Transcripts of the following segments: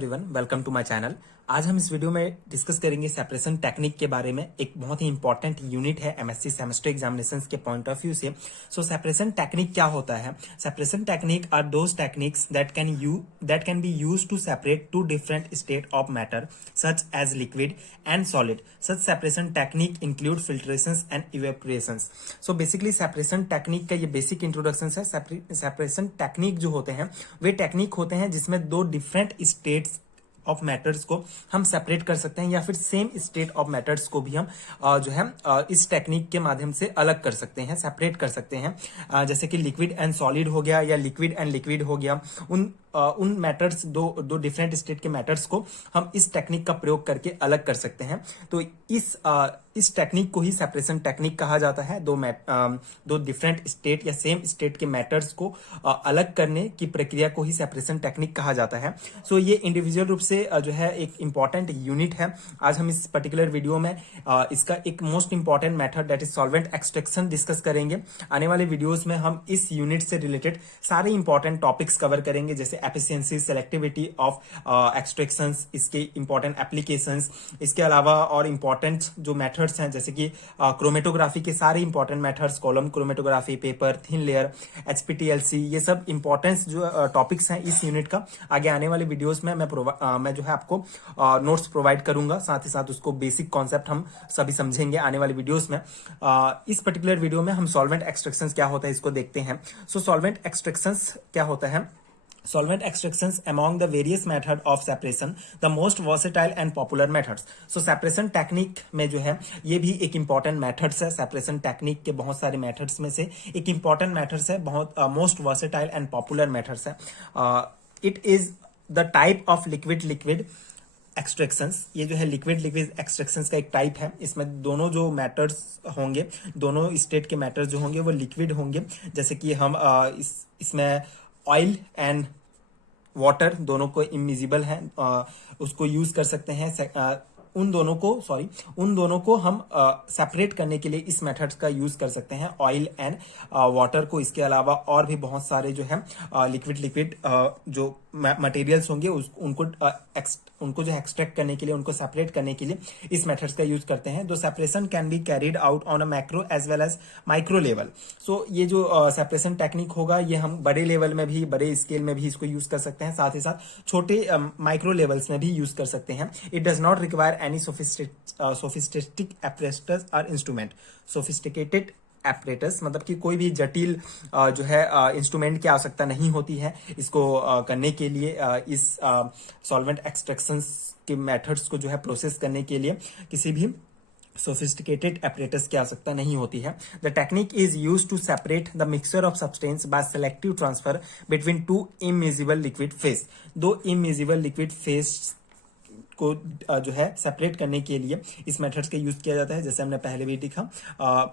Everyone, welcome to my channel. आज हम इस वीडियो में डिस्कस करेंगे सेपरेशन टेक्निक के बारे में। एक बहुत ही इंपॉर्टेंट यूनिट है एमएससी सेमेस्टर एग्जामिनेशंस के पॉइंट ऑफ व्यू से। सो सेपरेशन टेक्निक क्या होता है? Separation technique are those techniques that can be used to separate two different state of matter such as liquid and solid. Such separation technique include filtrations and evaporations. So basically separation technique का ये basic introduction है। Separation technique जो होते हैं वे technique होते हैं जिसमें दो डिफरेंट स्टेट्स ऑफ मैटर्स को हम सेपरेट कर सकते हैं, या फिर सेम स्टेट ऑफ मैटर्स को भी हम जो है इस टेक्निक के माध्यम से अलग कर सकते हैं, सेपरेट कर सकते हैं। जैसे कि लिक्विड एंड सॉलिड हो गया या लिक्विड एंड लिक्विड हो गया। उन मैटर्स दो डिफरेंट स्टेट के मैटर्स को हम इस टेक्निक का प्रयोग करके अलग कर सकते हैं। तो इस टेक्निक को ही सेपरेशन टेक्निक कहा जाता है। दो डिफरेंट स्टेट या सेम स्टेट के मैटर्स को अलग करने की प्रक्रिया को ही सेपरेशन टेक्निक कहा जाता है। सो ये इंडिविजुअल रूप से जो है एक इंपॉर्टेंट यूनिट है। आज हम इस पर्टिकुलर वीडियो में इसका एक most important method that is solvent extraction discuss करेंगे। आने वाले वीडियोस में हम इस यूनिट से रिलेटेड सारे इंपॉर्टेंट टॉपिक्स कवर करेंगे, जैसे एफिशिएंसी, सेलेक्टिविटी ऑफ एक्सट्रैक्शंस, इसके इंपॉर्टेंट एप्लीकेशंस, इसके अलावा और इंपॉर्टेंट जो मेथड्स हैं जैसे कि क्रोमेटोग्राफी के सारे important methods, column chromatography, paper thin layer, HPTLC, ये सब इंपॉर्टेंस जो टॉपिक्स हैं इस यूनिट का आगे आने वाले वीडियोस में मैं जो है आपको नोट्स प्रोवाइड करूंगा। साथ ही साथ उसको बेसिक कॉन्सेप्ट हम सभी समझेंगे आने वाले वीडियोस में। इस पर्टिकुलर वीडियो में हम सॉल्वेंट एक्सट्रैक्शंस क्या होता है इसको देखते हैं। सो सॉल्वेंट एक्सट्रैक्शंस क्या होता है? Solvent extractions among the various method of separation, the most versatile and popular methods. So separation technique में जो है ये भी एक important methods है। separation technique के बहुत सारे methods में से एक important methods है, बहुत most versatile and popular methods है। It is the type of liquid extractions. ये जो है लिक्विड एक्सट्रैक्शंस का एक टाइप है। इसमें दोनों जो मैटर्स होंगे, दोनों स्टेट के मैटर्स जो होंगे वो लिक्विड होंगे। जैसे कि हम इसमें ऑयल एंड वाटर दोनों को इमिजिबल है, उसको यूज कर सकते हैं। उन दोनों को हम सेपरेट करने के लिए इस मेथड्स का यूज कर सकते हैं, ऑयल एंड वाटर को। इसके अलावा और भी बहुत सारे जो है लिक्विड जो मटेरियल्स होंगे उनको जो एक्सट्रैक्ट करने के लिए, उनको सेपरेट करने के लिए इस मेथड्स का यूज करते हैं। दो separation can be carried out on a macro as well as micro level. So ये जो सेपरेशन टेक्निक होगा ये हम बड़े लेवल में भी, बड़े स्केल में भी इसको यूज कर सकते हैं, साथ ही साथ छोटे माइक्रो लेवल्स में भी यूज कर सकते हैं। It does not require any sophisticated apparatus और इंस्ट्रूमेंट। सोफिस्टिकेटेड एपरेटस मतलब कि कोई भी जटिल जो है इंस्ट्रूमेंट की आवश्यकता नहीं होती है इसको करने के लिए। इस सॉल्वेंट एक्सट्रैक्शंस के मेथड्स को जो है प्रोसेस करने के लिए किसी भी सोफिस्टिकेटेड एपरेटस की आवश्यकता नहीं होती है। The technique is use to separate the mixture of substance by selective transfer between two immiscible liquid phase. दो इमिजिबल लिक्विड फेज को जो है सेपरेट करने के लिए इस मेथड्स का यूज किया जाता है। जैसे हमने पहले भी देखा,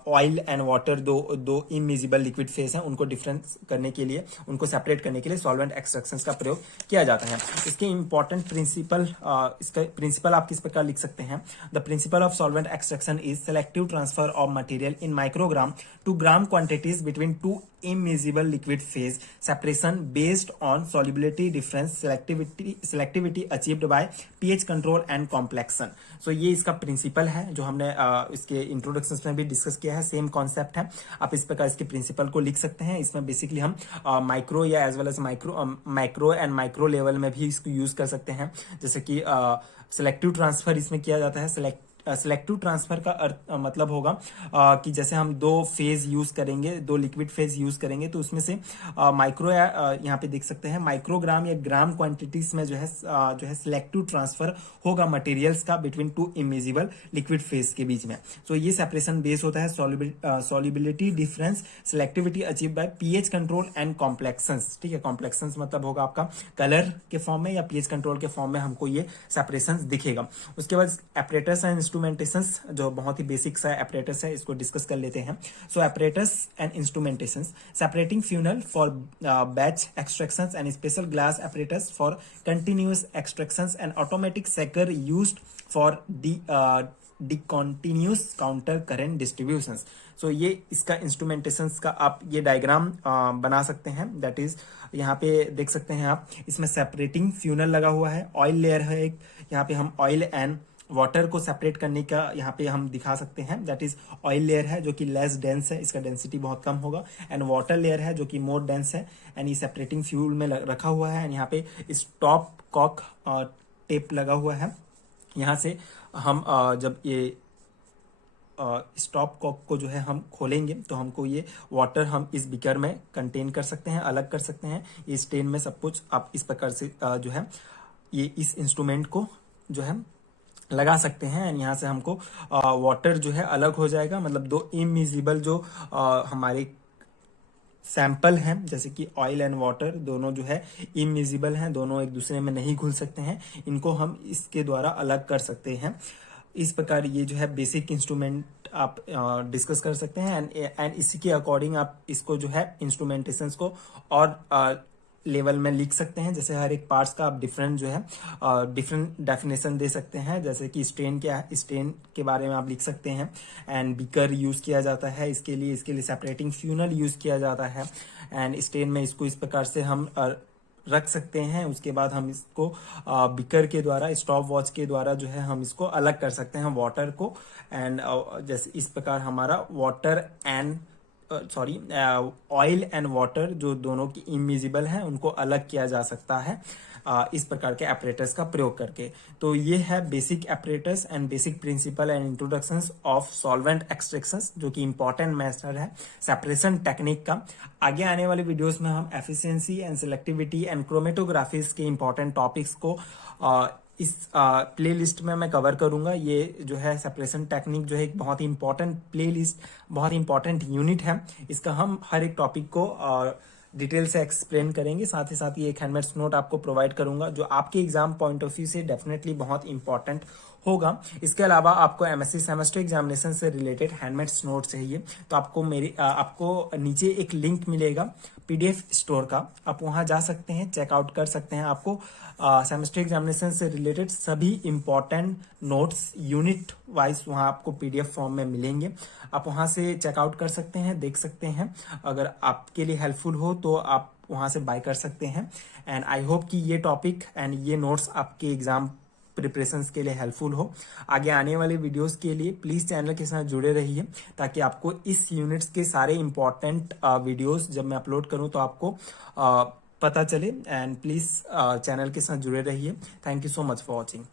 ऑयल एंड वाटर दो इमिजिबल लिक्विड फेस हैं, उनको डिफरेंस करने के लिए, उनको सेपरेट करने के लिए सॉल्वेंट एक्सट्रैक्शंस का प्रयोग किया जाता है। इसके इंपॉर्टेंट प्रिंसिपल, इसका प्रिंसिपल आप किस प्रकार लिख सकते हैं? The principle of solvent extraction is selective transfer of material in microgram to gram quantities between two immiscible liquid phase separation based on solubility difference, selectivity achieved by pH control and complexion. So ये इसका principal है जो हमने इसके introduction में भी discuss किया है। सेम कॉन्सेप्ट है, आप इस प्रकार इसके प्रिंसिपल को लिख सकते हैं। इसमें बेसिकली हम माइक्रो या as well as micro and micro level में भी इसको यूज कर सकते हैं। जैसे कि सिलेक्टिव ट्रांसफर इसमें किया जाता है। सिलेक्टिव ट्रांसफर का अर्थ मतलब होगा कि जैसे हम दो फेज यूज करेंगे, दो लिक्विड फेज यूज करेंगे, तो उसमें से माइक्रो या यहाँ पे देख सकते हैं माइक्रोग्राम या ग्राम क्वांटिटीज में जो है सिलेक्टिव ट्रांसफर होगा मटेरियल्स का between two immiscible liquid phase के बीच में। तो ये सेपरेशन बेस होता है solubility difference, selectivity achieve by pH control and complexations. ठीक है, कॉम्प्लेक्शंस मतलब होगा आपका कलर के फॉर्म में या पीएच कंट्रोल के फॉर्म में हमको ये सेपरेशन दिखेगा। उसके बाद एपरेटस एंड इंस्ट्रूमेंटेशंस जो बहुत ही बेसिक सा एपरेटस है, इसको डिस्कस कर लेते हैं। So apparatus and instrumentations, separating funnel for batch extractions and special glass apparatus for continuous extractions and automatic shaker used for discontinuous counter current distributions. So ये इसका इंस्ट्रूमेंटेशंस का आप ये डायग्राम बना सकते हैं। दैट इज यहाँ पे देख सकते हैं आप, इसमें सेपरेटिंग फ्यूनल लगा हुआ है, ऑयल लेयर है एक, यहाँ पे हम ऑयल एंड वाटर को सेपरेट करने का यहाँ पे हम दिखा सकते हैं। दैट इज ऑयल लेयर है जो कि लेस डेंस है, इसका डेंसिटी बहुत कम होगा, एंड वाटर लेयर है जो कि मोर डेंस है, एंड ये सेपरेटिंग फ्यूल में रखा हुआ है। एंड यहाँ पे स्टॉप कॉक टेप लगा हुआ है। यहाँ से हम जब ये स्टॉप कॉक को जो है हम खोलेंगे तो हमको ये वाटर हम इस बिकर में कंटेन कर सकते हैं, अलग कर सकते हैं। ये स्टेन में सब कुछ आप इस प्रकार से जो है ये इस इंस्ट्रूमेंट को जो है लगा सकते हैं। एंड यहाँ से हमको वाटर जो है अलग हो जाएगा, मतलब दो इमिजिबल जो हमारे सैंपल हैं जैसे कि ऑयल एंड वाटर दोनों जो है इमिजिबल हैं, दोनों एक दूसरे में नहीं घुल सकते हैं, इनको हम इसके द्वारा अलग कर सकते हैं। इस प्रकार ये जो है बेसिक इंस्ट्रूमेंट आप डिस्कस कर सकते हैं, एंड इसी के अकॉर्डिंग आप इसको जो है इंस्ट्रूमेंटेशंस को और लेवल में लिख सकते हैं। जैसे हर एक पार्ट्स का आप डिफरेंट जो है डिफरेंट डेफिनेशन दे सकते हैं। जैसे कि स्ट्रेन क्या है, स्ट्रेन के बारे में आप लिख सकते हैं, एंड बीकर यूज किया जाता है इसके लिए सेपरेटिंग फ्यूनल यूज किया जाता है, एंड स्ट्रेन में इसको इस प्रकार से हम रख सकते हैं। उसके बाद हम इसको बीकर के द्वारा, स्टॉप वॉच के द्वारा जो है हम इसको अलग कर सकते हैं वाटर को, एंड जैसे इस प्रकार हमारा water and oil and water जो दोनों की इमिजिबल हैं उनको अलग किया जा सकता है इस प्रकार के एपरेटर्स का प्रयोग करके। तो ये है basic एपरेटर्स and basic principle and introductions of solvent extractions, जो कि इंपॉर्टेंट मेथड है सेपरेशन टेक्निक का। आगे आने वाले वीडियोस में हम एफिशिएंसी एंड सिलेक्टिविटी एंड क्रोमेटोग्राफीज के इंपॉर्टेंट टॉपिक्स को इस प्लेलिस्ट में मैं कवर करूंगा। ये जो है सेपरेशन टेक्निक जो है एक बहुत ही इंपॉर्टेंट प्लेलिस्ट, बहुत ही इंपॉर्टेंट यूनिट है। इसका हम हर एक टॉपिक को डिटेल से एक्सप्लेन करेंगे। साथ ही साथ ये एक हैंडमेड्स नोट आपको प्रोवाइड करूंगा जो आपके एग्जाम पॉइंट ऑफ व्यू से डेफिनेटली बहुत इंपॉर्टेंट होगा। इसके अलावा आपको एमएससी सेमेस्टर एग्जामिनेशन से रिलेटेड हैंडमेड्स नोट चाहिए तो आपको नीचे एक लिंक मिलेगा पीडीएफ स्टोर का, आप वहां जा सकते हैं, चेकआउट कर सकते हैं। आपको सेमेस्टर एग्जामिनेशन से रिलेटेड सभी इंपॉर्टेंट नोट्स यूनिट वाइज वहां आपको पीडीएफ फॉर्म में मिलेंगे। आप वहां से चेकआउट कर सकते हैं, देख सकते हैं। अगर आपके लिए हेल्पफुल हो तो आप वहां से बाय कर सकते हैं। एंड आई होप कि ये टॉपिक एंड ये नोट्स आपके एग्जाम प्रिपरेशंस के लिए हेल्पफुल हो। आगे आने वाले वीडियोस के लिए प्लीज चैनल के साथ जुड़े रहिए ताकि आपको इस यूनिट्स के सारे इंपॉर्टेंट वीडियोस जब मैं अपलोड करूं तो आपको पता चले। एंड प्लीज चैनल के साथ जुड़े रहिए। Thank you so much for watching.